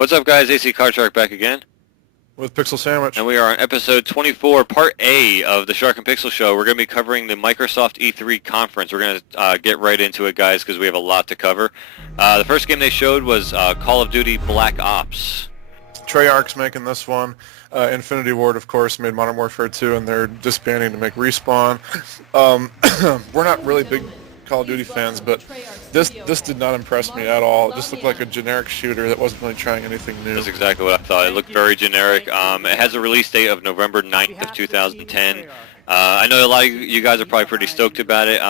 What's up, guys? AC Card Shark back again, With Pixel Sandwich. and we are on episode 24, part A of the Shark and Pixel Show. We're going to be covering the Microsoft E3 conference. We're going to get right into it, guys, because we have a lot to cover. The first game they showed was Call of Duty Black Ops. Treyarch's making this one. Infinity Ward, of course, made Modern Warfare 2, and they're disbanding to make Respawn. We're not really big Call of Duty fans, but this did not impress me at all. It just looked like a generic shooter that wasn't really trying anything new. That's exactly what I thought. It looked very generic. It has a release date of November 9th of 2010. I know a lot of you guys are probably pretty stoked about it.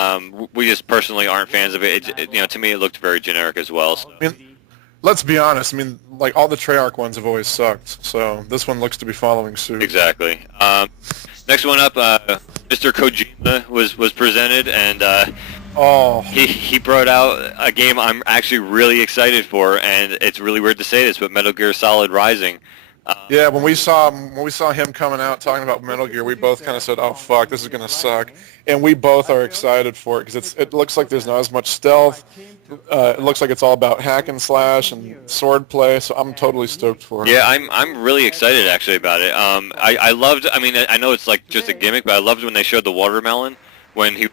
We just personally aren't fans of it. To me, it looked very generic as well. So. I mean, let's be honest. I mean, like all the Treyarch ones have always sucked, so this one looks to be following suit. Exactly. Next one up, Mr. Kojima was presented, and he brought out a game I'm actually really excited for, and it's really weird to say this, but Metal Gear Solid Rising. Yeah, when we saw him coming out talking about Metal Gear, we both kind of said, "Oh fuck, this is gonna suck," and we both are excited for it because it looks like there's not as much stealth. It looks like it's all about hack and slash and sword play, so I'm totally stoked for it. Yeah, I'm really excited actually about it. I loved. I mean, I know it's like just a gimmick, but I loved when they showed the watermelon when he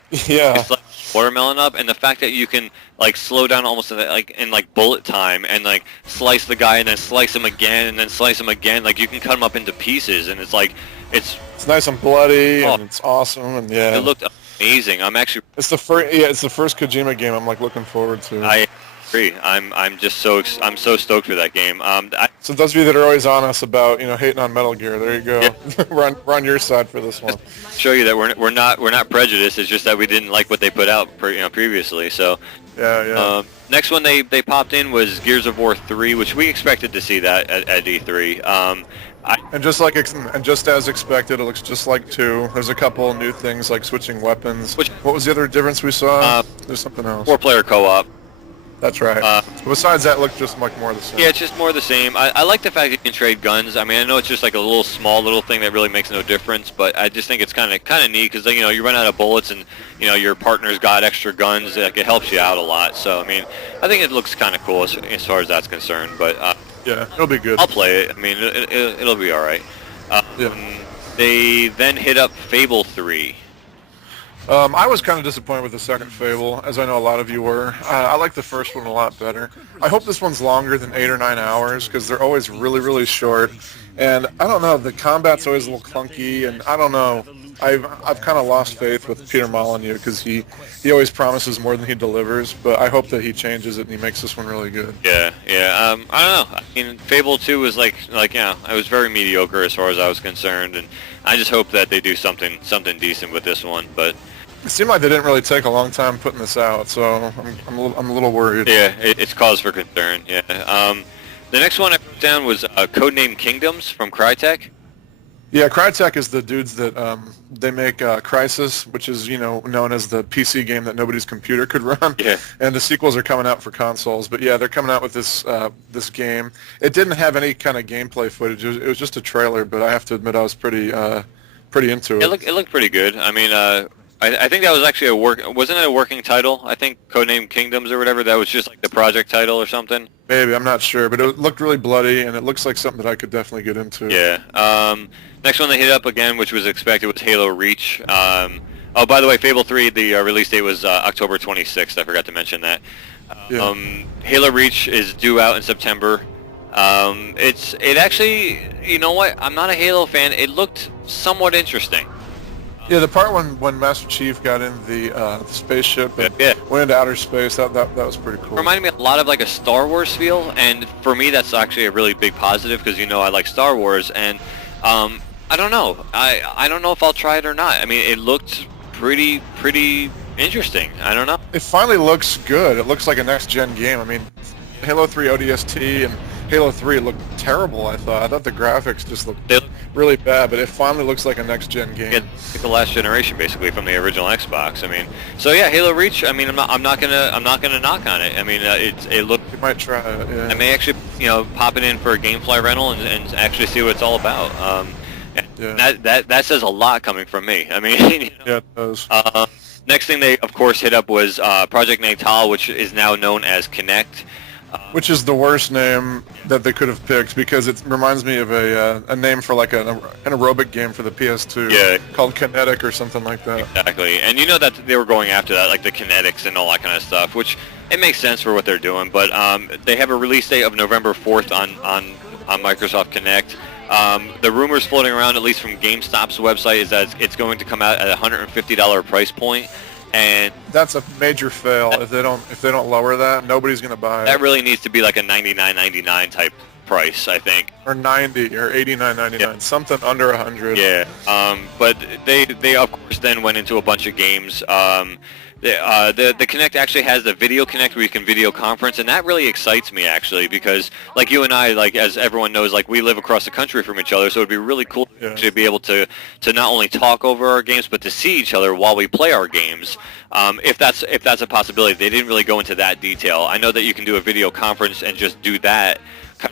watermelon up, and the fact that you can like slow down almost in bullet time and like slice the guy and then slice him again and then slice him again. Like you can cut him up into pieces, and it's nice and bloody and it's awesome, and yeah, it looked amazing. It's the first Kojima game I'm like looking forward to. I agree. I'm so stoked for that game. So those of you that are always on us about hating on Metal Gear, there you go. Yeah. we're on your side for this one. Show you that we're not prejudiced. It's just that we didn't like what they put out previously. So yeah. Next one they popped in was Gears of War 3, which we expected to see that at E3. And just as expected, it looks just like 2. There's a couple new things like switching weapons. What was the other difference we saw? There's something else. 4-player co-op. That's right. Besides that, it looked just like more of the same. Yeah, it's just more of the same. I like the fact that you can trade guns. I mean, I know it's just like a small little thing that really makes no difference, but I just think it's kind of neat because you run out of bullets and your partner's got extra guns. Like, it helps you out a lot. So I mean, I think it looks kind of cool as far as that's concerned. But yeah, it'll be good. I'll play it. I mean, it'll be all right. They then hit up Fable 3. I was kind of disappointed with the second Fable, as I know a lot of you were. I like the first one a lot better. I hope this one's longer than 8 or 9 hours, because they're always really, really short. And I don't know, the combat's always a little clunky, and I don't know. I've kind of lost faith with Peter Molyneux, because he always promises more than he delivers, but I hope that he changes it and he makes this one really good. Yeah. I don't know. I mean, Fable 2 was it was very mediocre as far as I was concerned, and I just hope that they do something decent with this one, but... It seemed like they didn't really take a long time putting this out, so I'm a little worried. Yeah, it's cause for concern. Yeah. The next one I put down was Codename Kingdoms from Crytek. Yeah, Crytek is the dudes that they make Crysis, which is known as the PC game that nobody's computer could run. Yeah. And the sequels are coming out for consoles. But yeah, they're coming out with this game. It didn't have any kind of gameplay footage. It was just a trailer, but I have to admit I was pretty into it. It looked pretty good. I mean. I think that was actually wasn't it a working title? I think Codename Kingdoms or whatever, that was just like the project title or something. Maybe, I'm not sure, but it looked really bloody, and it looks like something that I could definitely get into. Yeah. Next one they hit up again, which was expected, was Halo Reach. Oh, by the way, Fable 3, the release date was October 26th. I forgot to mention that. Halo Reach is due out in September. It actually, you know what? I'm not a Halo fan. It looked somewhat interesting. Yeah, the part when Master Chief got in the spaceship and went into outer space, that was pretty cool. It reminded me a lot of like a Star Wars feel, and for me that's actually a really big positive because I like Star Wars, and I don't know. I don't know if I'll try it or not. I mean, it looked pretty interesting. I don't know. It finally looks good. It looks like a next-gen game. I mean, Halo 3 ODST and Halo 3 looked terrible, I thought. I thought the graphics just looked really bad, but it finally looks like a next-gen game. It's the last generation, basically, from the original Xbox. I mean, so yeah, Halo Reach. I mean, I'm not gonna knock on it. I mean, it looked. You might try it. Yeah. I may actually, pop it in for a GameFly rental and actually see what it's all about. That says a lot coming from me. I mean, Yeah, it does. Next thing they, of course, hit up was Project Natal, which is now known as Kinect. Which is the worst name that they could have picked because it reminds me of a name for like an aerobic game for the PS2 called Kinetic or something like that. Exactly, and you know that they were going after that, like the kinetics and all that kind of stuff, which it makes sense for what they're doing. But they have a release date of November 4th on Microsoft Kinect. The rumors floating around, at least from GameStop's website, is that it's going to come out at a $150 price point. And that's a major fail. If they don't lower that, nobody's going to buy it. That really needs to be like a $99.99 type price, I think. Or 90 or 89.99, something under 100. Yeah. But they of course then went into a bunch of games. The Kinect actually has the Video Kinect where you can video conference, and that really excites me actually because, like you and I, like as everyone knows, like we live across the country from each other, so it'd be really cool to be able to not only talk over our games but to see each other while we play our games. If that's a possibility, they didn't really go into that detail. I know that you can do a video conference and just do that.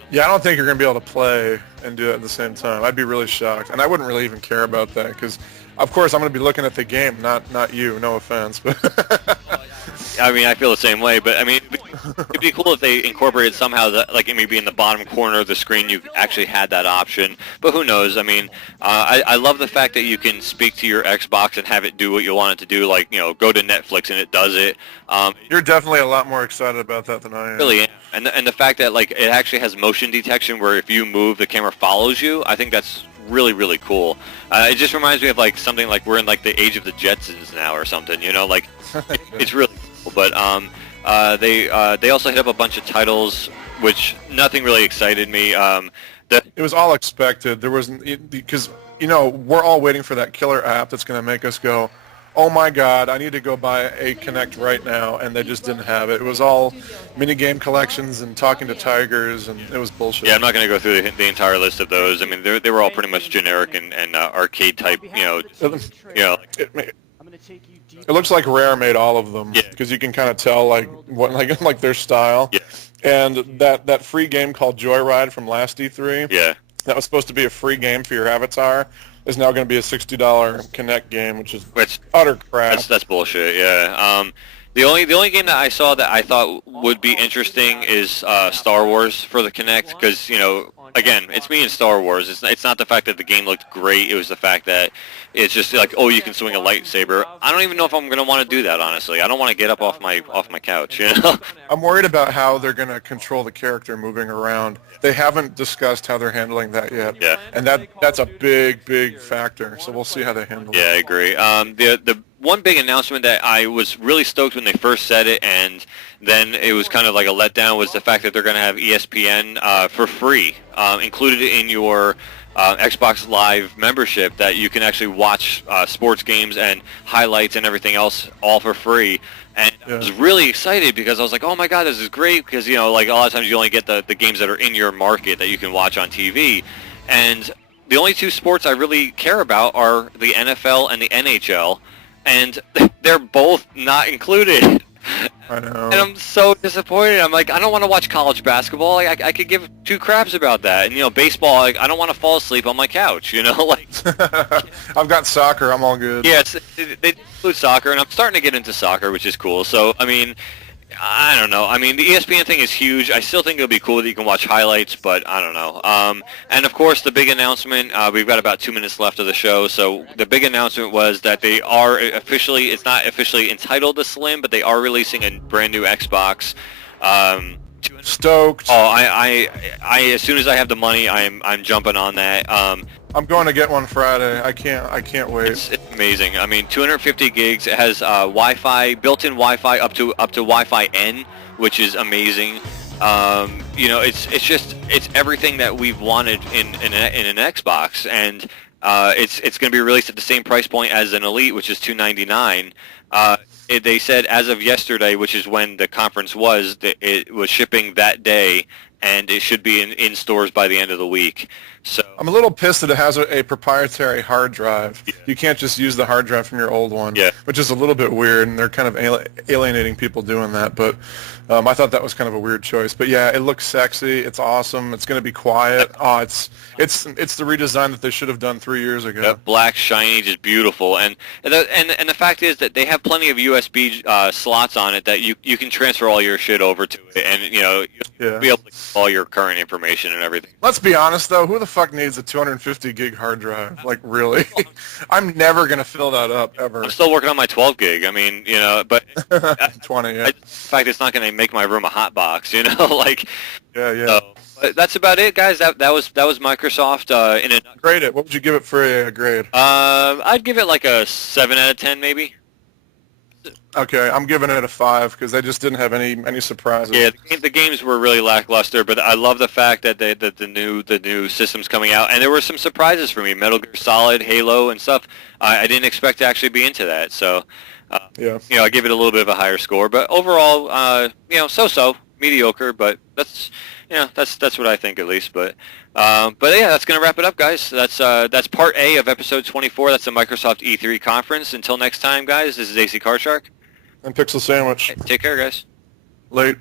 Yeah, I don't think you're going to be able to play and do it at the same time. I'd be really shocked, and I wouldn't really even care about that because, of course, I'm going to be looking at the game, not you. No offense, but I mean, I feel the same way. But I mean, it'd be cool if they incorporated somehow that, like maybe in the bottom corner of the screen, you actually had that option. But who knows? I mean, I love the fact that you can speak to your Xbox and have it do what you want it to do. Like go to Netflix and it does it. You're definitely a lot more excited about that than I am. Really am. And the fact that like it actually has motion detection where if you move, the camera follows you. I think that's really, really cool. It just reminds me of like something like we're in like the age of the Jetsons now or something. Like it's really cool. But they also hit up a bunch of titles, which nothing really excited me. It was all expected. There wasn't because we're all waiting for that killer app that's going to make us go, oh my God, I need to go buy a Kinect right now, and they just didn't have it. It was all mini-game collections and talking to tigers, and it was bullshit. Yeah, I'm not going to go through the entire list of those. I mean, they were all pretty much generic and arcade type, It looks like Rare made all of them because you can kind of tell like their style. Yeah. And that free game called Joyride from last E3. Yeah. That was supposed to be a free game for your avatar. Is now going to be a $60 Kinect game, which is utter crap. That's bullshit. Yeah. The only game that I saw that I thought would be interesting is Star Wars for the Kinect because again, it's me and Star Wars. It's not the fact that the game looked great. It was the fact that it's just like, oh, you can swing a lightsaber. I don't even know if I'm going to want to do that, honestly. I don't want to get up off my couch, I'm worried about how they're going to control the character moving around. They haven't discussed how they're handling that yet. Yeah. And that's a big factor. So we'll see how they handle it. Yeah, I agree. The one big announcement that I was really stoked when they first said it, and then it was kind of like a letdown, was the fact that they're going to have ESPN for free, included in your Xbox Live membership, that you can actually watch sports games and highlights and everything else all for free. And I was really excited because I was like, oh my God, this is great, because like a lot of times you only get the games that are in your market that you can watch on TV. And the only two sports I really care about are the NFL and the NHL, and they're both not included. I know. And I'm so disappointed. I'm like, I don't want to watch college basketball. I could give two craps about that. And baseball, I don't want to fall asleep on my couch. Like I've got soccer. I'm all good. Yeah, they include soccer, and I'm starting to get into soccer, which is cool. So I mean, I don't know. I mean, the ESPN thing is huge. I still think it'll be cool that you can watch highlights, but I don't know. And of course, the big announcement, we've got about 2 minutes left of the show, so the big announcement was that they are officially, it's not officially entitled the Slim, but they are releasing a brand new Xbox. Stoked. Oh, I as soon as I have the money, I'm jumping on that. I'm going to get one Friday. I can't wait. It's amazing. I mean, 250 gigs. It has Wi-Fi, built-in Wi-Fi up to Wi-Fi N, which is amazing. It's everything that we've wanted in an Xbox, and it's going to be released at the same price point as an Elite, which is $299. They said as of yesterday, which is when the conference was, that it was shipping that day, and it should be in stores by the end of the week. So I'm a little pissed that it has a proprietary hard drive. Yeah. You can't just use the hard drive from your old one, Yeah. which is a little bit weird, and they're kind of alienating people doing that. But I thought that was kind of a weird choice. But yeah, it looks sexy. It's awesome. It's going to be quiet. Oh, it's the redesign that they should have done 3 years ago. black, shiny, just beautiful. And the fact is that they have plenty of USB slots on it that you can transfer all your shit over to it, and you'll be able to get all your current information and everything. Let's be honest, though. Who the fuck needs a 250 gig hard drive? Like, really? I'm never going to fill that up, ever. I'm still working on my 12 gig. I mean, but 20, yeah. in fact, it's not going to make my room a hot box, like. Yeah. So, but that's about it, guys. That was Microsoft in a. Grade it. What would you give it for a grade? I'd give it like a 7 out of 10, maybe. Okay, I'm giving it a 5 because they just didn't have any surprises. Yeah, the games were really lackluster, but I love the fact that the new system's coming out, and there were some surprises for me. Metal Gear Solid, Halo, and stuff. I didn't expect to actually be into that, so I give it a little bit of a higher score. But overall, so mediocre. But that's what I think at least. But yeah, that's gonna wrap it up, guys. That's part A of episode 24. That's the Microsoft E3 conference. Until next time, guys. This is AC Card Shark. And Pixel Sandwich. Take care, guys. Late.